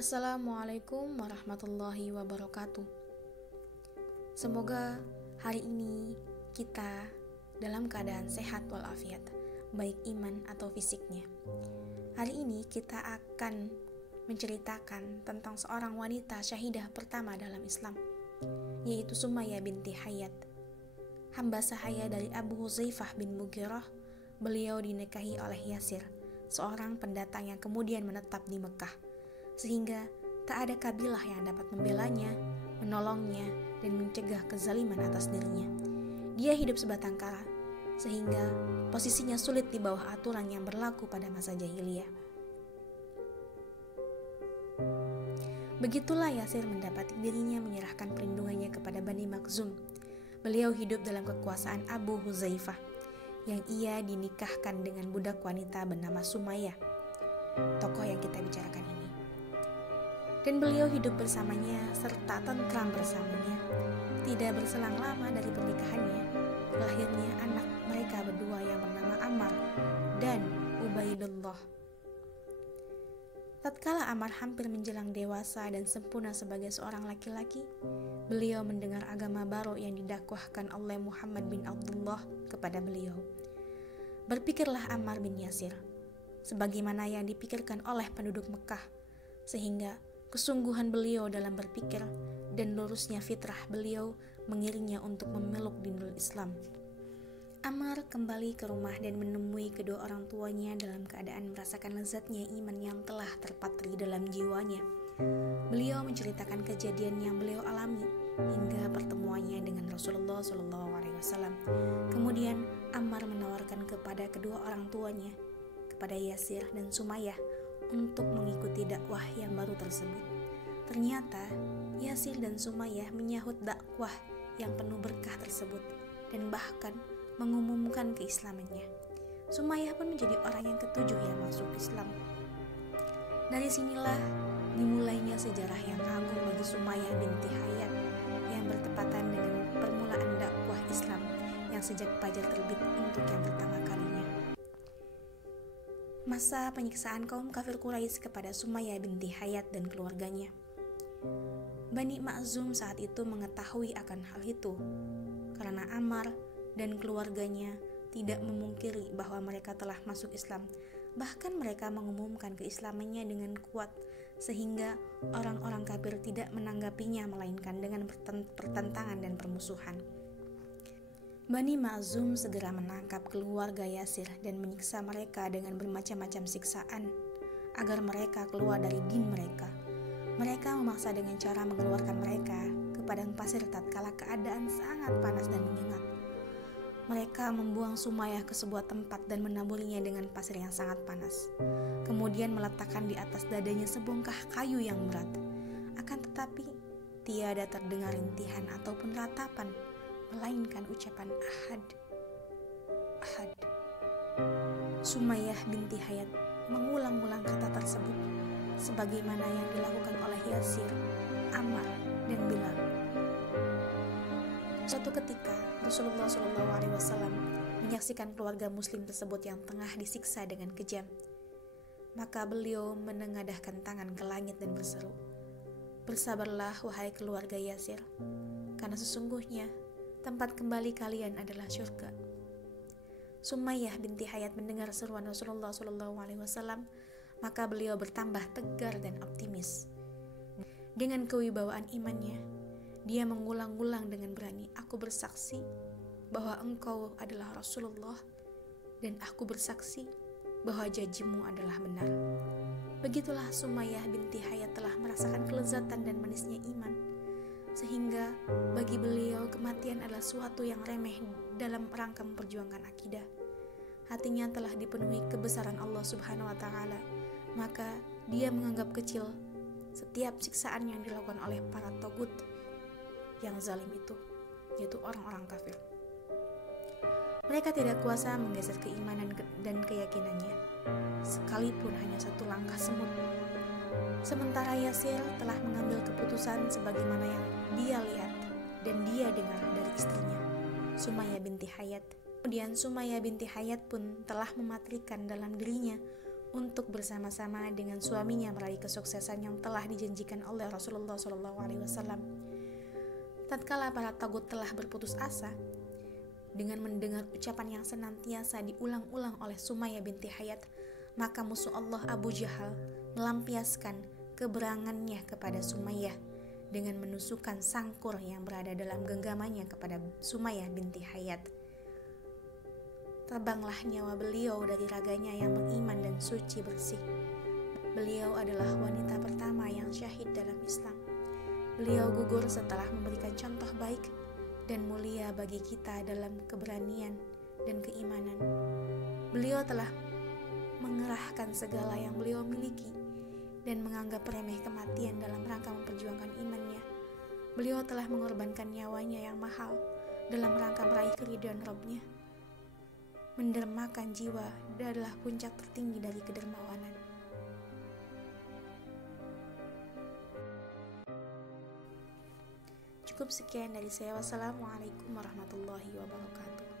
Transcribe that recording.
Assalamualaikum warahmatullahi wabarakatuh. Semoga hari ini kita dalam keadaan sehat walafiat, baik iman atau fisiknya. Hari ini kita akan menceritakan tentang seorang wanita syahidah pertama dalam Islam, yaitu Sumayyah binti Hayat, hamba sahaya dari Abu Huzaifah bin Mughirah. Beliau dinikahi oleh Yasir, seorang pendatang yang kemudian menetap di Mekah, sehingga tak ada kabilah yang dapat membelanya, menolongnya, dan mencegah kezaliman atas dirinya. Dia hidup sebatang kara, sehingga posisinya sulit di bawah aturan yang berlaku pada masa jahiliyah. Begitulah Yasir mendapati dirinya menyerahkan perlindungannya kepada Bani Makhzum. Beliau hidup dalam kekuasaan Abu Huzaifah, yang ia dinikahkan dengan budak wanita bernama Sumayyah, tokoh yang kita bicarakan ini. Dan beliau hidup bersamanya serta tentram bersamanya. Tidak berselang lama dari pernikahannya, lahirnya anak mereka berdua yang bernama Ammar dan Ubaidullah. Tatkala Ammar hampir menjelang dewasa dan sempurna sebagai seorang laki-laki, beliau mendengar agama baru yang didakwahkan oleh Muhammad bin Abdullah kepada beliau. Berpikirlah Ammar bin Yasir sebagaimana yang dipikirkan oleh penduduk Mekah, sehingga kesungguhan beliau dalam berpikir dan lurusnya fitrah beliau mengiringnya untuk memeluk dinul Islam. Ammar kembali ke rumah dan menemui kedua orang tuanya dalam keadaan merasakan lezatnya iman yang telah terpatri dalam jiwanya. Beliau menceritakan kejadian yang beliau alami hingga pertemuannya dengan Rasulullah SAW. Kemudian Ammar menawarkan kepada kedua orang tuanya, kepada Yasir dan Sumayyah, untuk mengikuti dakwah yang baru tersebut. Ternyata Yasir dan Sumayyah menyahut dakwah yang penuh berkah tersebut dan bahkan mengumumkan keislamannya. Sumayyah pun menjadi orang yang ketujuh yang masuk Islam. Dari sinilah dimulainya sejarah yang agung bagi Sumayyah binti Hayat yang bertepatan dengan permulaan dakwah Islam yang sejak fajar terbit untuk yang pertama kalinya. Masa penyiksaan kaum kafir Quraisy kepada Sumayyah binti Hayat dan keluarganya. Bani Makhzum saat itu mengetahui akan hal itu karena Ammar dan keluarganya tidak memungkiri bahwa mereka telah masuk Islam. Bahkan mereka mengumumkan keislamannya dengan kuat, sehingga orang-orang kafir tidak menanggapinya melainkan dengan pertentangan dan permusuhan. Bani Makhzum segera menangkap keluarga Yasir dan menyiksa mereka dengan bermacam-macam siksaan agar mereka keluar dari din mereka. Mereka memaksa dengan cara mengeluarkan mereka ke padang pasir tatkala keadaan sangat panas dan menyengat. Mereka membuang Sumayyah ke sebuah tempat dan menaburinya dengan pasir yang sangat panas. Kemudian meletakkan di atas dadanya sebongkah kayu yang berat. Akan tetapi tiada terdengar rintihan ataupun ratapan, melainkan ucapan ahad, ahad. Sumayyah binti Hayat mengulang-ulang kata tersebut sebagaimana yang dilakukan oleh Yasir, Ammar, dan Bilal. Suatu ketika Rasulullah SAW menyaksikan keluarga muslim tersebut yang tengah disiksa dengan kejam. Maka beliau menengadahkan tangan ke langit dan berseru, "Bersabarlah wahai keluarga Yasir, karena sesungguhnya tempat kembali kalian adalah syurga." Sumayyah binti Hayat mendengar seruan Rasulullah SAW, maka beliau bertambah tegar dan optimis. Dengan kewibawaan imannya, dia mengulang-ulang dengan berani, "Aku bersaksi bahwa engkau adalah Rasulullah dan aku bersaksi bahwa janjimu adalah benar." Begitulah Sumayyah binti Hayat telah merasakan kelezatan dan manisnya iman, sehingga bagi beliau kematian adalah suatu yang remeh dalam rangka memperjuangkan akidah. Hatinya telah dipenuhi kebesaran Allah Subhanahu wa Ta'ala, maka dia menganggap kecil setiap siksaan yang dilakukan oleh para togut yang zalim itu, yaitu orang-orang kafir. Mereka tidak kuasa menggeser keimanan dan keyakinannya, sekalipun hanya satu langkah semut. Sementara Yasir telah mengambil keputusan sebagaimana yang dia lihat dan dia dengar dari istrinya, Sumayyah binti Hayat. Kemudian Sumayyah binti Hayat pun telah mematrikan dalam dirinya untuk bersama-sama dengan suaminya meraih kesuksesan yang telah dijanjikan oleh Rasulullah SAW. Tatkala para tagut telah berputus asa, dengan mendengar ucapan yang senantiasa diulang-ulang oleh Sumayyah binti Hayat, maka musuh Allah Abu Jahal melampiaskan keberangannya kepada Sumayyah dengan menusukkan sangkur yang berada dalam genggamannya kepada Sumayyah binti Hayat. Terbanglah nyawa beliau dari raganya yang beriman dan suci bersih. Beliau adalah wanita pertama yang syahid dalam Islam. Beliau gugur setelah memberikan contoh baik dan mulia bagi kita dalam keberanian dan keimanan. Beliau telah mengerahkan segala yang beliau miliki dan menganggap remeh kematian dalam rangka memperjuangkan imannya. Beliau telah mengorbankan nyawanya yang mahal dalam rangka meraih keridhaan Rabb-Nya. Mendermakan jiwa adalah puncak tertinggi dari kedermawanan. Cukup sekian dari saya. Wassalamualaikum warahmatullahi wabarakatuh.